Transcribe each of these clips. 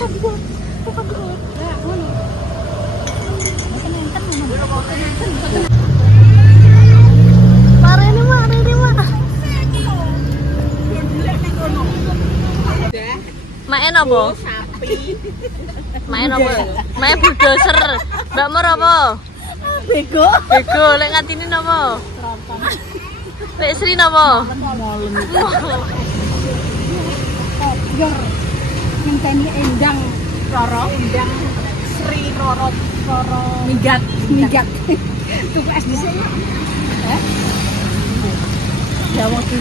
Marene mak. Main apa? Sapi. Main apa? Main bulldozer. Mbak Mur apa? Bego. Bego, lek ngatine napa? Lek Sri napa? Yor. Ngenteni endang Roro, endang Sri Roro Migat. Tuku es dhisik. Ya wong iki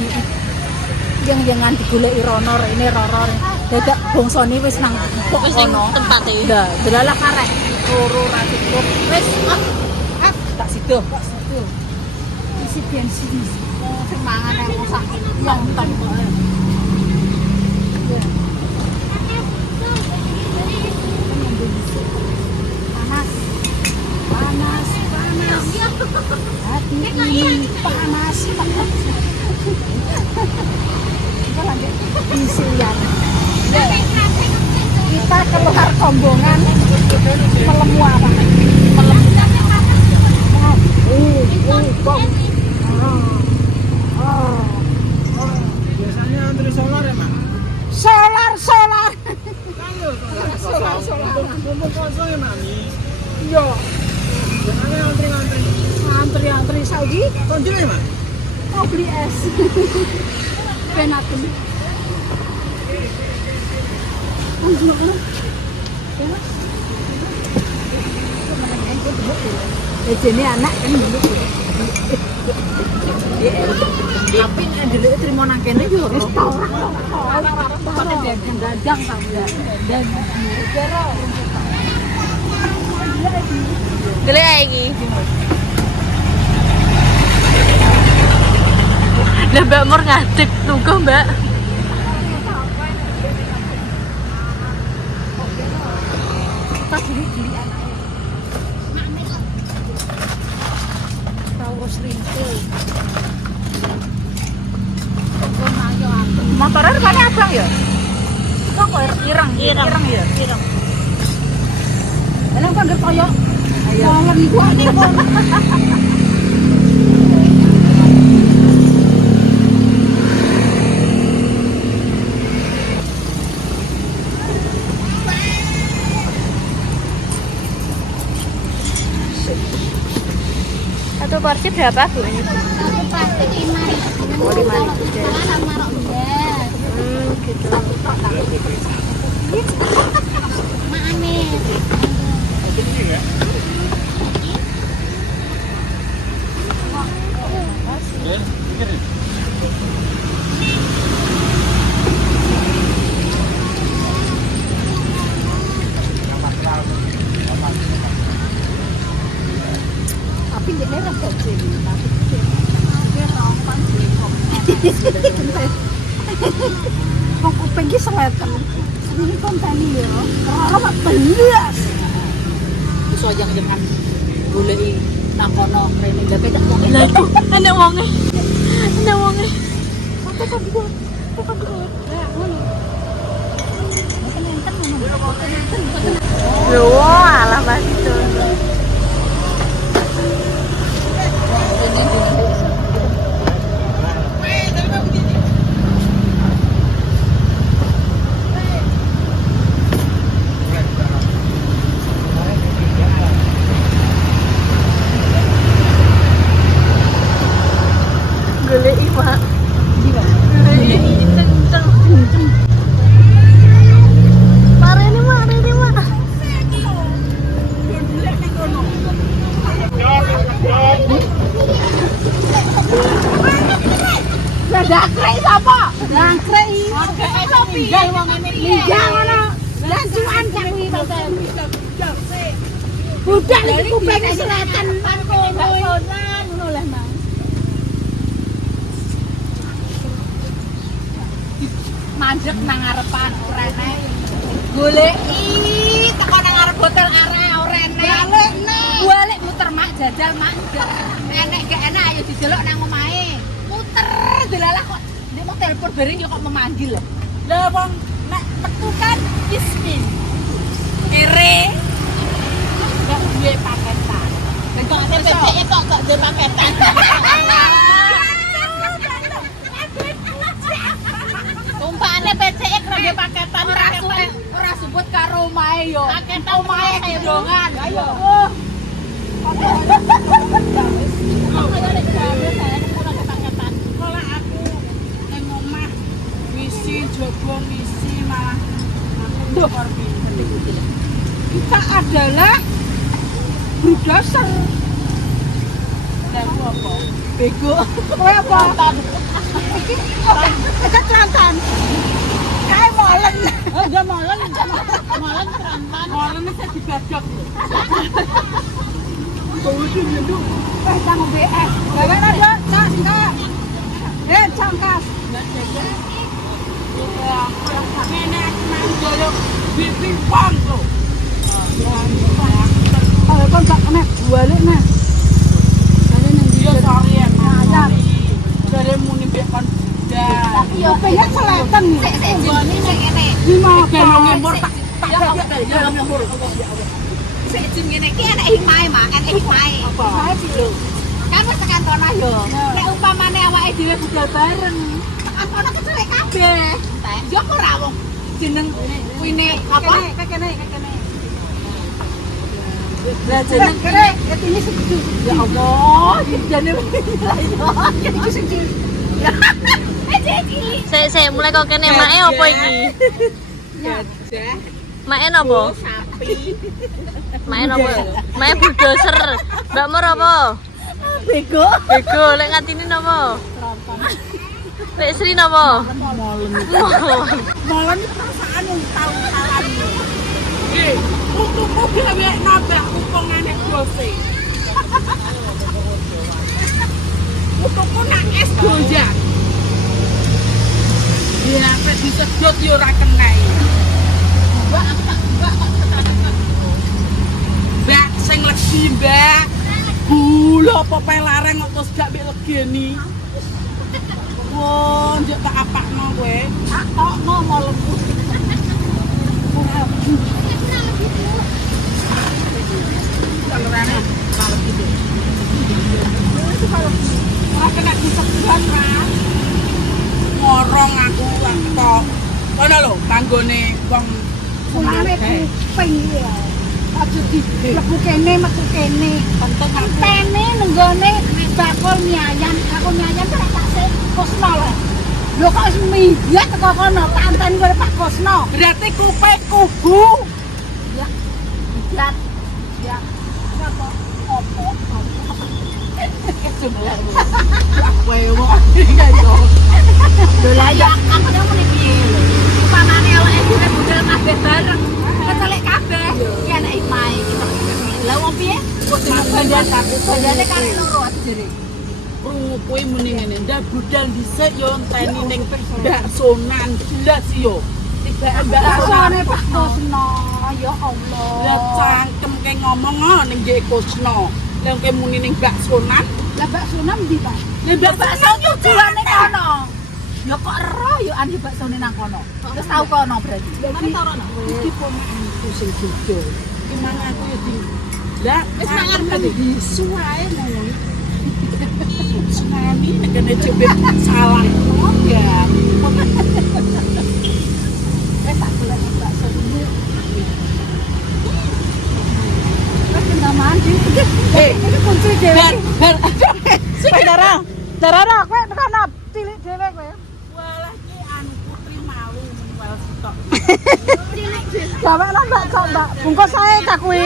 yang nganti goleki Rono rene Roro. Dadak bongsone wis nang Wis ning kono. tempate. Lah, delalah karek. Loro ra cukup. Wis tak sido. Isi bensin. Sing mangan yang sak nonton kok. Panas. Hati ini panas. Kita lanjut isian. Kita keluar Kombongan melemu apa? Biasanya antri solar ya, Mak? Solar. Solar. Mumpung kosong ya, Mami? Iya. Biasanya Antri Saudi Tonjol ya, Mak? mau beli es. Penatem. Jadi anak kan dulu. Tapi nek dulu terima nang kene yo ora orang dagang sampe. Dan kira Gele ae iki. Lah Mbak Mur ngadeg tunggu, Mbak. tak diri anake. Taurus rintil. Motornya rupanya abang ya? Kok ireng ya? Ireng. Enak panggil koyo. Molen gua nih kok. Satu porsi berapa, Bu? Ini? Satu plastik 5.000. Oh, 5.000. Sama roknya. Gitu. Manis. Tapi dia merah kok sini. Kok kuping ki seleten. Ini konteni ya. Ora belas. Iso yang dengan goleki nang kono rene gak pedak wong. Lah iku enek wonge. Lho, alah Mas itu. Goleki, Pak. Goleki kenceng. Marene, Mak. Lah dakrek sapa? Dakrek iki. Tinggal wong ngene iki. Tinggal ngono. Lah cuan gak kuwi budak iki kupinge selatan kono ngono lah, Mang. Mandek nang ngarepan ora enek. Goleki teko nang ngarep hotel arek ora enek. Balik muter mak jajal mak. Enek gak enak ayo didelok nang omahe. Muter delalah kok ndek mau telepon bareng ya kok memanggil. Lah wong nek metu kan Ismin. kere. Enggak duwe paketan. Kok PCE kok duwe paketan. Tumpakane PCE kerja paketan Ora sebut karo omahe yo. Paketan Omahe hedongan. Ayo. Kalau aku nang omah misi jogo misi malah aku korban. Kita adalah bulldozer. Dan apa? Bego. Kowe apa? Iki kerantan. Kae molen. Enggak molen. Molen kerantan. Molen bisa dibadok. Solusi itu. Tang BS. Gawe ada cak singkat. Cangkas. Ya, kalau sampeyan nang joyo bibi pang lho. Oh, kon gak kena balik nah. Ada nang dia sore ya, Mas. Dari muni mbek kon. Ya, pengen selatan. Sik nggone nang ngene. Lima galung ngempur tak galung ngempur. Sik jen ngene iki enek hikmahe, Mak. Enek hikmahe. Apa? Kan wis tekan kono yo. Nek umpamane awake dhewe budal bareng, tekan kono kecelek kabeh. Yo ora wong jeneng kuine apa? Kene. Lah jeneng kene ini segitu. Ya Allah, jane iki sing Saya mulai kok kene mae apa iki? gajah, Mae napa? sapi, Mae napa? Mae bulldozer. Mbak Mur apa? bego, Bego, lek ngatine napa? Lek Sri napa? molen. Molen. Molen perasaan yang tahu salah. Nggih, untukmu gawe nambah upongane dose. Untukku nak es doyan. Ya, pek disedot yo ora kena. Mbak sing legi, Mbak. Gula apa pae lareng kok terus gak mbek legeni. Wah, njek tak apakno kowe. Akokno molemku. Salurane kalep gitu. Itu kalau ora kena disebat, Mas. Ngorong aku kok. Kono lho, panggone wong Kulane kuping ya. Aja dilebu kene metu kene. Entene nenggone bakul miayan, aku miayan tak sik Kusno lho. Lho kok wis minggat teko kono, tanten karo Pak Kusno. berarti kupe kubu. Ya. Minggat. Ya. Apa? Opo? Kowe wong iki yo. Lho lah ya aku nang muni piye lho. Upamane awake dhewe budal kabeh bareng, kecelek kabeh. Iki enek hikmahe kita. Lah wong piye? Bandane kali loro jere. Kowe muni ngene, ndak budal dhisik yo enteni ning baksonan jelas yo. Baksoane Pak Kusno. Ya Allah. Lah cangkem ke ngomong ning Nggih Kusno. Lah kowe muni ning baksonan, Lah baksonan ndi, Pak? lah Bakso tujuane kono. Ya kok ero ya ane baksone nang kono. Terus tau kono berarti. Mari torono. iki pomakanku sing jojo. Iki mang aku yo di. Lah Wis mangan tadi bisu ae ngono. Tsunami nek kene cepet salah. Ya. Tak boleh bakso dulu. Terus nggak mandi. Ini kunci dhewe. Darah kowe tekan cilik dhewe kowe. Walah ki anu putri malu menwel sitok. Gawekno Mbak kok Mbak. Bungkus saya tak kuwi.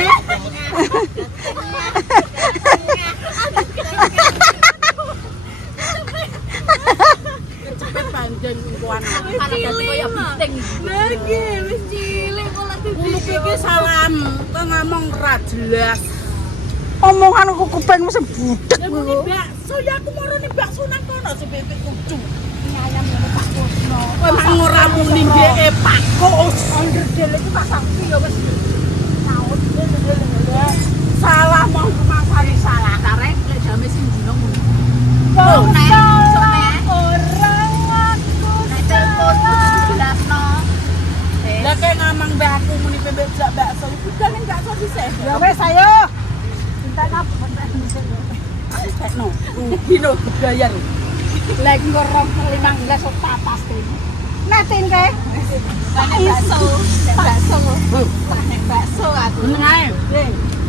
Cepet panjang kuan. Malah dadi koyo penting. Lagi wis cilik kok lagi iki salam kok ngomong ra jelas. Omonganku kuping mesti budek Ya muni bakso ya aku marani bakso nang kono sebebek kucing. ayam ngono Pak Kusno. Kowe mang ora muni dheke Pak Kus. Onderdel iki pasangku ya wis nyaut. Salah mau kemasane salah. Karek lek jame sing dino ngono. Oh, Orang aku nek telepon jelasno. Lah kayak mang mbak aku muni bebek jak bakso iku kan bakso sisih. Ya wes ayo. Cinta apa? No. Dino bayar. Lek ngorong 15 otak pasti. Natin ke? Bakso. Bakso aku. Meneng.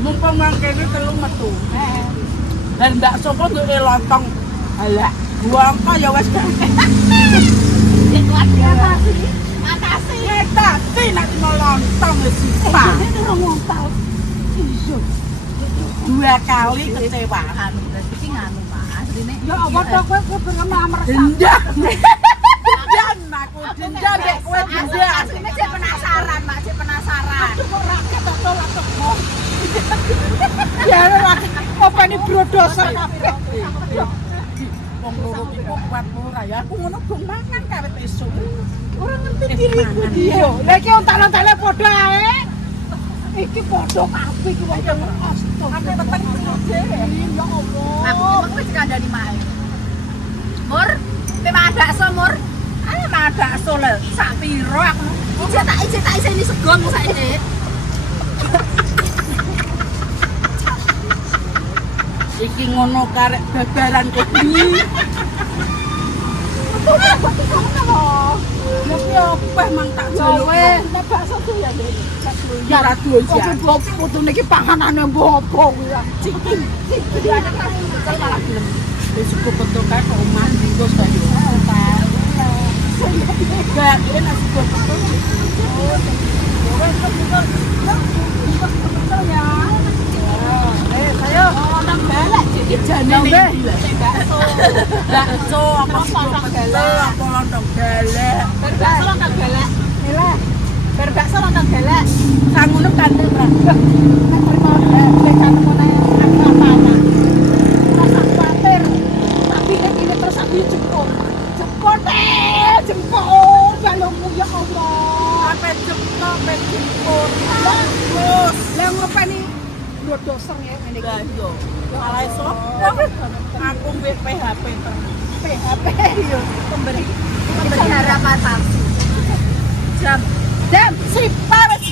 Mumpung mang kene telu metu. Dan bakso kok duwe lontong. Alah, gua kok ya wis gak. Kuat ya. Makasih. Makasih nek mau lontong wis susah. Ini ngomong tau. Iya. 2 kali kecewaan. Iki nganu Mas, asline. Ya apa to kowe berkelamar. Dendam. Dendam aku dendam dek kowe dendam. Asline cek penasaran, Mak, cek penasaran. Aduh kok rakyat to tolak teko. Ya rakyat apa ini brodoser kabeh. Wong loro iku kuat ora ya. Aku ngono dong mangan kawit esuk. Ora ngerti diriku dia. Lah iki ontak-ontake padha ae. Iki padha kabeh iki wong astaga. Ate peteng dhewe. Ya Allah. Aku wis kandhani mae. Mur, te mangan bakso Mur. Ayo mangan bakso lho. Sak piro aku. Ijek tak iseni sego mu saiki. Iki ngono karek babaran kopi. Ya apa mang tak jawe. Nek bakso tuh ya, Dek. Ya ora doyan. Kok putune iki panganane mbok apa kuwi ya. Cikin. Malah gelem. Wis cukup betul kae kok omah dinggo sayo. Gak, ini nasi goreng betul. Ayo, nang balek iki jane Bakso apa betul apa lontong galak. Bakso lontong galak. Milih. Bakso lontong galak. Sangono kandel ra. Nek terima nek kan ngene apa-apa. Rasa kuatir. Tapi nek ini terus aku jempol. Jempol teh, jempol balungmu ya Allah. Sampai jempol. Terus, lah ngopeni brodoser ya ngene iki. Lah yo. Malah iso. Aku wis PHP PHP yo pemberi harapan palsu. Jam Sipa wis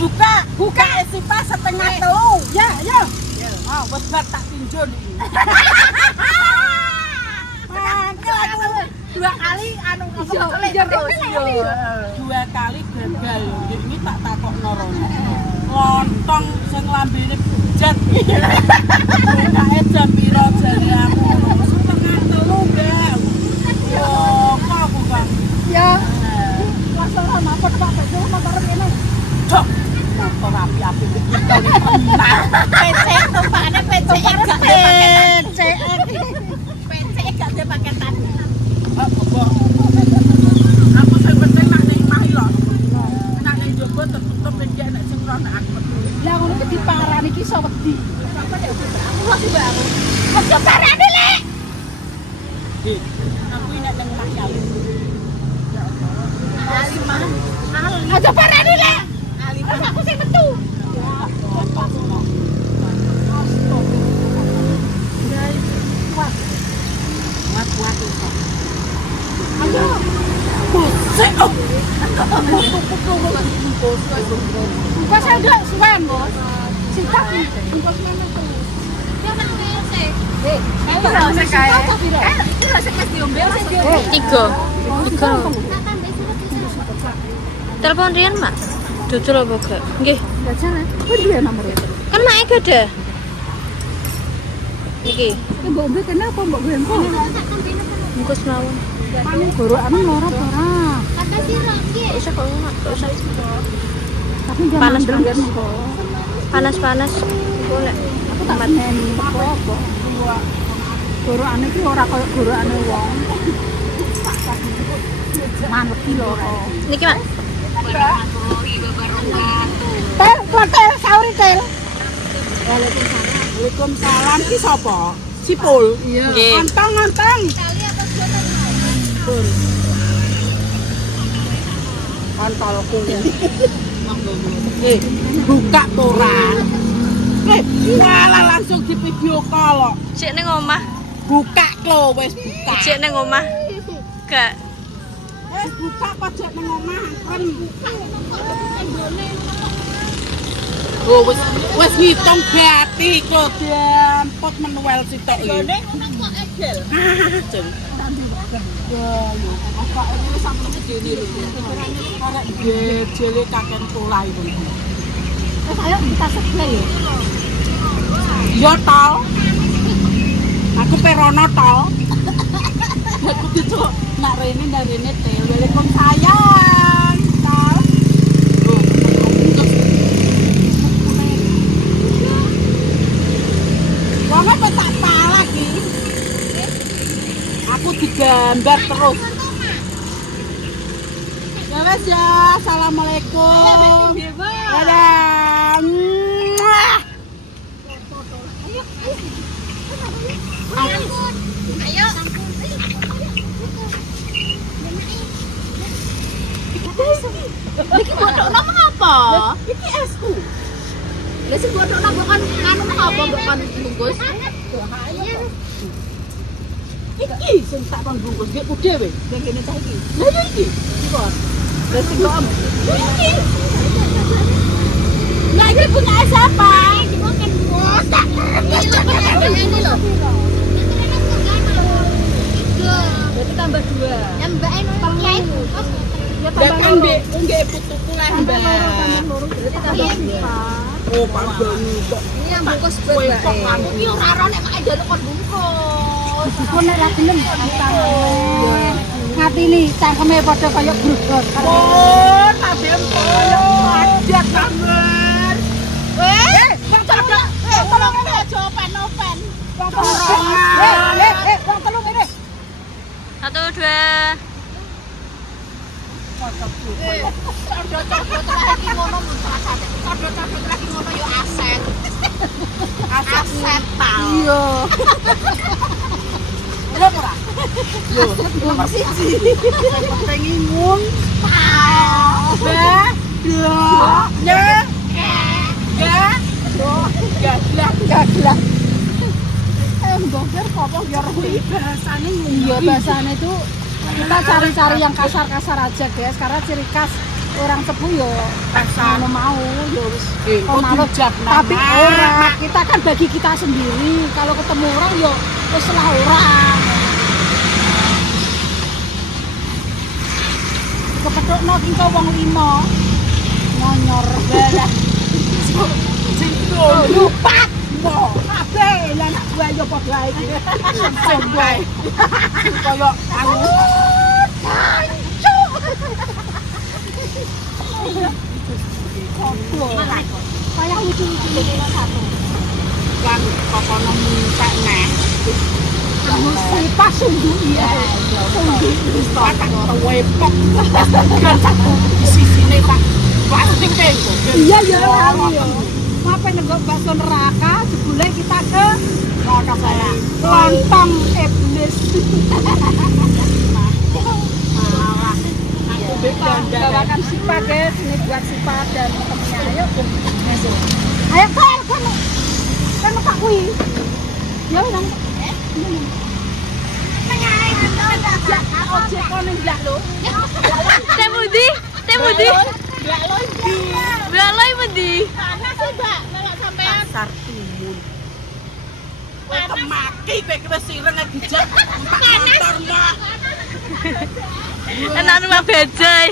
buka Sipa 2:30. Ya, ya. Ah wis bar tak tinjau iki. Mangkel aku 2 kali anu Iya, terus yo. 2 kali gagal. Ini tak takokno rono. Lontong sing lambene bujat. Enake jam piro jane aku? 2:30, Mbak. Yo, kok aku kan. ya. Masalah apa Pak Bejo motor kene. Cok. Motor api-api iki tenang. PC tumpakane PC gak paketan. PC gak ada paketan. Aku sing penting nak ning omah lho. Nak ning jogo tertutup ben gak enak sing rono aku. Lah ngono ki diparani ki iso wedi. Apa nek aku lho sih aku. Aja parani Lek. Aku ini nek ning omah ya. Alimah. Aja parani Lek. Aku sing metu. Kuat itu. Ayo. Busek. Bos ada suwen, Bos. Sitak nih. Bos mana tuh? Dia nang WC. Itu lho sing kae. Itu lho sing wis diombe wis diombe. 3. Telepon Rian, Mak. Dodol apa gak? Nggih. Enggak jalan. Kok dia nomornya? Kan Mak iki ada. Iki. Mbok mbek kenapa mbok gue engko? Bungkus mawon. Anu guru anu loro ora. Kata sirah, nggih. Iso kok Mak, gak usah. Tapi dia Panas mandel banget. engko. Panas-panas. Boleh. Aku tak seneni apa-apa. Guru anu iki ora koyo guru anu wong. Manut ki loro. Niki, Mak. Tel, hotel sauri tel. Waalaikumsalam ki sapa? Sipul. Iya. Nggih. Antang. Kontolku. Buka ora. Malah langsung di video call kok. Cek ning omah. Buka lho wis buka. Cek ning omah. Gak. Wis buka kok jek nang omah kan. Oh wis ngitung berarti kok diampot menuel sitok iki. Ngene ngono kok edel. Arek jele kakek kulai pun. Terus ayo kita sebelah ya. Yo tol. Aku perono tol. Aku dicuk nak rene ndak rene teh. Waalaikum sayang. Tol. Wong apa tak pala iki? Aku digambar terus. Ya wes ya, assalamualaikum. Dadah. Muah. Ayo. Iki bodokno mengapa? Iki esku. Lah sing bodokno bukan anu mengapa bukan bungkus? Iki sing tak kon bungkus nggih ku dhewe. Sing kene cah iki. Lah ya iki. Iki. Lah sing kok iki. Lah iki punya siapa? Ini loh. Berarti tambah 2. Yang Mbak Eno yang Ya kan nggih putuku lah Mbak. berarti tambah 2. Oh, pandani kok. Ini yang bungkus buat Mbak Eno. Iki ora ora nek mak njaluk kon bungkus. Aku nek ra gelem ngatini cangkeme padha kaya grudot. Pun, Adem pun. Ajak banget. Tolong ini aja open-open. Wong telu ngene. 1, 2. Codot-codot lagi ngono muncrat. Codot-codot lagi ngono yo aset. Aset tal. Iya. Lho ora? Lho, nomor 1. Penting ingun. Bah, Gaglak. Mbokir apa ya kuwi bahasane iya bahasane itu kita cari-cari yang kasar-kasar aja guys karena ciri khas orang Cepu yo Kasar. ngono mau yo wis kok manut. dijak Tapi nama. ora kita kan bagi kita sendiri kalau ketemu orang yo wis lah orang kepethukno ki kok wong 5 nyonyor balah lupa mo kabeh lan anak gua yo padha ae iki Sing bae. Kaya anu. kayak lucu-lucu satu Kan kokono mintek neh. pas sungguh iya sungguh Kakak wepok. Kan satu di sisine tak plastik tengko. iya ya apa nego bakso neraka jebule kita ke Kakak saya. lontong iblis bawakan sifat guys ini buat sifat dan temennya ayo ayo kan Pak Kui ya nang ojek kono ndak lho Teh Budi. Mbak Loi Budi. Pasar Timun. Kowe kemaki kowe ki wis ireng dijak Pak motor mah. Enak numpak bajai.